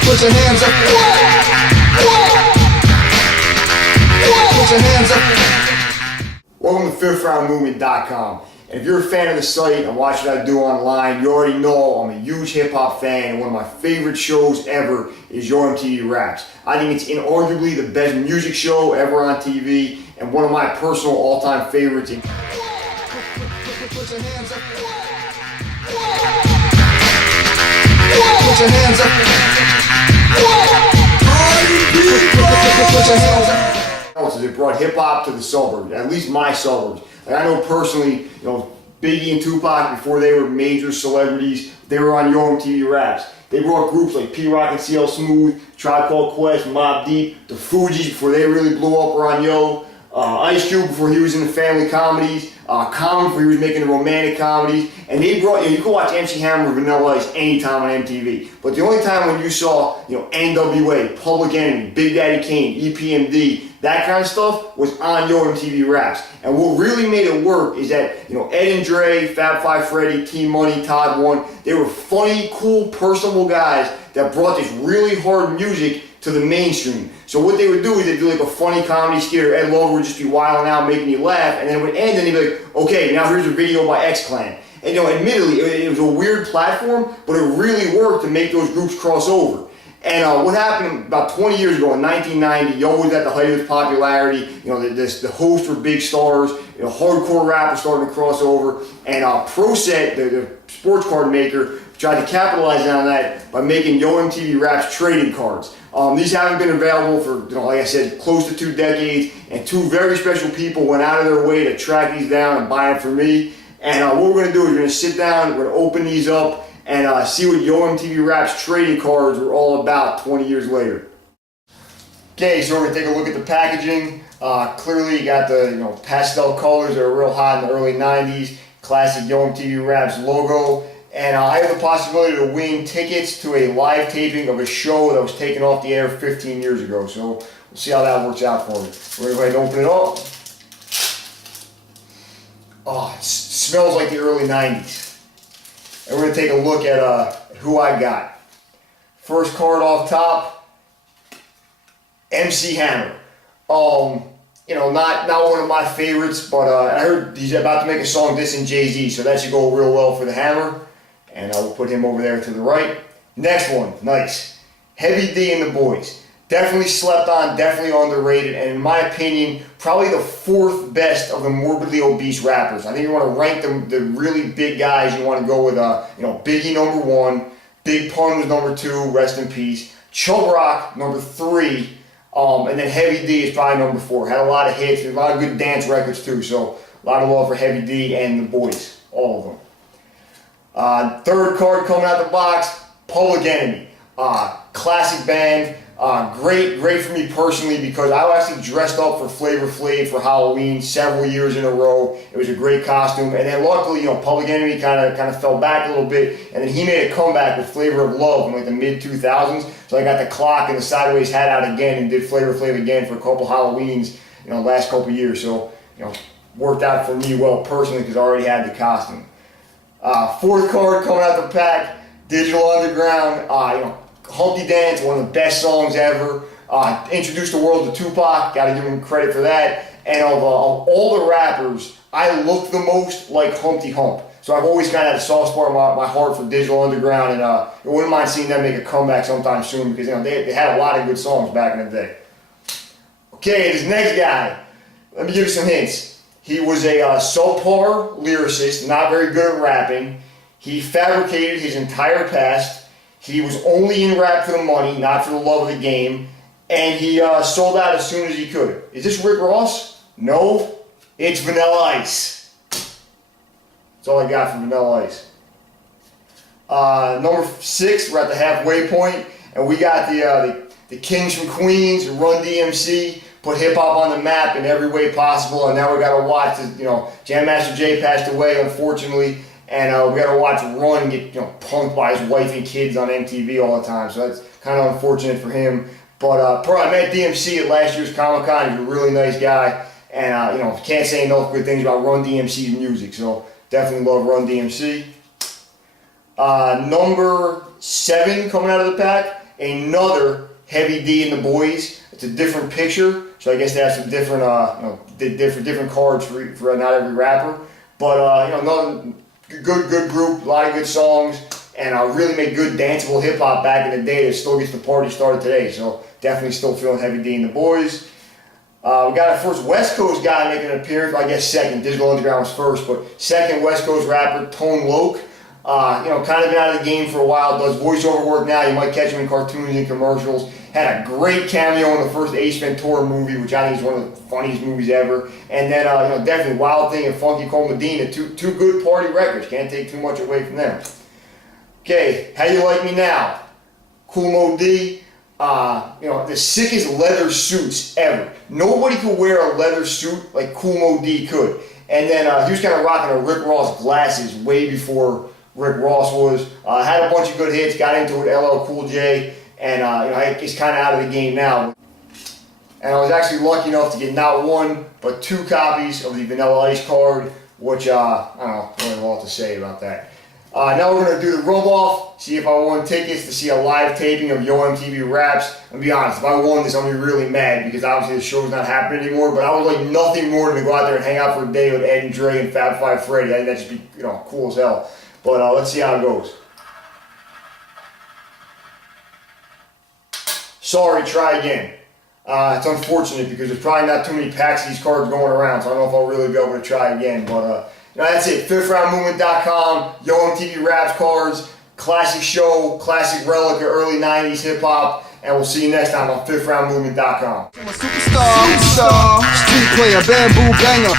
Put your hands up. Put your hands up. Welcome to FifthRoundMovement.com. And if you're a fan of the site and watch what I do online, you already know I'm a huge hip-hop fan, and one of my favorite shows ever is your MTV Raps. I think it's inarguably the best music show ever on TV, and one of my personal all-time favorites. Put your hands up. Put your hands up. Put your hands up. It brought hip-hop to the suburbs, at least my suburbs. Like, I know personally, Biggie and Tupac, before they were major celebrities, they were on Yo MTV Raps. They brought groups like P-Rock and CL Smooth, Tribe Called Quest, Mobb Deep, the Fugees before they really blew up were on Yo, Ice Cube before he was in the family comedies, Common before he was making the romantic comedies, and they brought, you could watch MC Hammer or Vanilla Ice anytime on MTV, but the only time when you saw, NWA, Public Enemy, Big Daddy Kane, EPMD, that kind of stuff was on Yo MTV Raps. And what really made it work is that, Ed and Dre, Fab Five Freddy, T Money, Todd One, they were funny, cool, personable guys that brought this really hard music to the mainstream. So what they would do is they'd do like a funny comedy skit, or Ed Lover would just be wilding out, making you laugh, and then it would end and they'd be like, okay, now here's a video by X Clan. And admittedly, it was a weird platform, but it really worked to make those groups cross over. And what happened about 20 years ago in 1990, Yo was at the height of his popularity. The hosts were big stars. Hardcore rappers started to cross over. And ProSet, the sports card maker, tried to capitalize on that by making Yo MTV Raps trading cards. These haven't been available for, like I said, close to 2 decades. And 2 very special people went out of their way to track these down and buy them for me. And what we're going to do is we're going to sit down, we're going to open these up, and see what Yo MTV Raps trading cards were all about 20 years later. Okay, so we're going to take a look at the packaging. Clearly you got the pastel colors that are real hot in the early 90s, classic Yo MTV Raps logo. And I have the possibility to win tickets to a live taping of a show that was taken off the air 15 years ago. So we'll see how that works out for me. We're going to go ahead and open it up. Oh, it smells like the early 90s. And we're going to take a look at who I got. First card off top, MC Hammer. Not one of my favorites, but I heard he's about to make a song dissing Jay-Z, so that should go real well for the Hammer. And I will put him over there to the right. Next one, nice. Heavy D and the Boys. Definitely slept on, definitely underrated, and in my opinion, probably the 4th best of the morbidly obese rappers. I think you want to rank the really big guys. You want to go with Biggie number 1, Big Pun was number 2, rest in peace. Chub Rock number 3, and then Heavy D is probably number 4. Had a lot of hits, a lot of good dance records too. So a lot of love for Heavy D and the Boys, all of them. Third card coming out the box, Public Enemy, classic band. Great for me personally, because I actually dressed up for Flavor Flav for Halloween several years in a row. It was a great costume, and then luckily, Public Enemy kind of fell back a little bit, and then he made a comeback with Flavor of Love in like the mid 2000s. So I got the clock and the sideways hat out again and did Flavor Flav again for a couple Halloweens, last couple years. So worked out for me well personally because I already had the costume. 4th card coming out the pack, Digital Underground. Humpty Dance, one of the best songs ever. Introduced the world to Tupac, gotta give him credit for that. And of all the rappers, I look the most like Humpty Hump. So I've always kind of had a soft spot in my heart for Digital Underground, and I wouldn't mind seeing them make a comeback sometime soon, because they had a lot of good songs back in the day. Okay, this next guy, let me give you some hints. He was a subpar lyricist, not very good at rapping. He fabricated his entire past. He was only in rap for the money, not for the love of the game, and he sold out as soon as he could. Is this Rick Ross? No, it's Vanilla Ice. That's all I got from Vanilla Ice. Number 6, we're at the halfway point, and we got the Kings from Queens, Run DMC, put hip-hop on the map in every way possible, and now we got to watch, Jam Master Jay passed away, unfortunately, and we got to watch Run get punked by his wife and kids on MTV all the time. So that's kind of unfortunate for him. But I met DMC at last year's Comic-Con. He's a really nice guy, and can't say enough good things about Run DMC's music. So definitely love Run DMC. Number 7 coming out of the pack, another Heavy D and the Boys. It's a different picture, so I guess they have some different, different cards for not every rapper. But another good group, a lot of good songs, and really make good danceable hip hop back in the day that still gets the party started today. So definitely still feeling Heavy D and the Boys. We got our first West Coast guy making an appearance. I guess second. Digital Underground was first, but second West Coast rapper, Tone Loc. Kind of been out of the game for a while. Does voiceover work now. You might catch him in cartoons and commercials. Had a great cameo in the first Ace Ventura movie, which I think is one of the funniest movies ever. And then, definitely Wild Thing and Funky Cole Medina, two good party records. Can't take too much away from them. Okay, How You Like Me Now? Kool Moe Dee. The sickest leather suits ever. Nobody could wear a leather suit like Kool Moe Dee could. And then he was kind of rocking a Rick Ross glasses way before Rick Ross was. Had a bunch of good hits, got into it, LL Cool J, and he's kind of out of the game now. And I was actually lucky enough to get not one, but 2 copies of the Vanilla Ice card, which, I don't know, I don't have a lot to say about that. Now we're going to do the rub-off, see if I won tickets to see a live taping of Yo MTV Raps. I'll be honest, if I won this, I'm going to be really mad because obviously the show's not happening anymore, but I would like nothing more than to go out there and hang out for a day with Ed and Dre and Fab Five Freddy. I think that'd just be, cool as hell. But let's see how it goes. Sorry, try again. It's unfortunate because there's probably not too many packs of these cards going around, so I don't know if I'll really be able to try again. But that's it. FifthRoundMovement.com, Yo MTV Raps Cards, classic show, classic relic of early 90s hip hop, and we'll see you next time on FifthRoundMovement.com. I'm a superstar, street player, bamboo banger.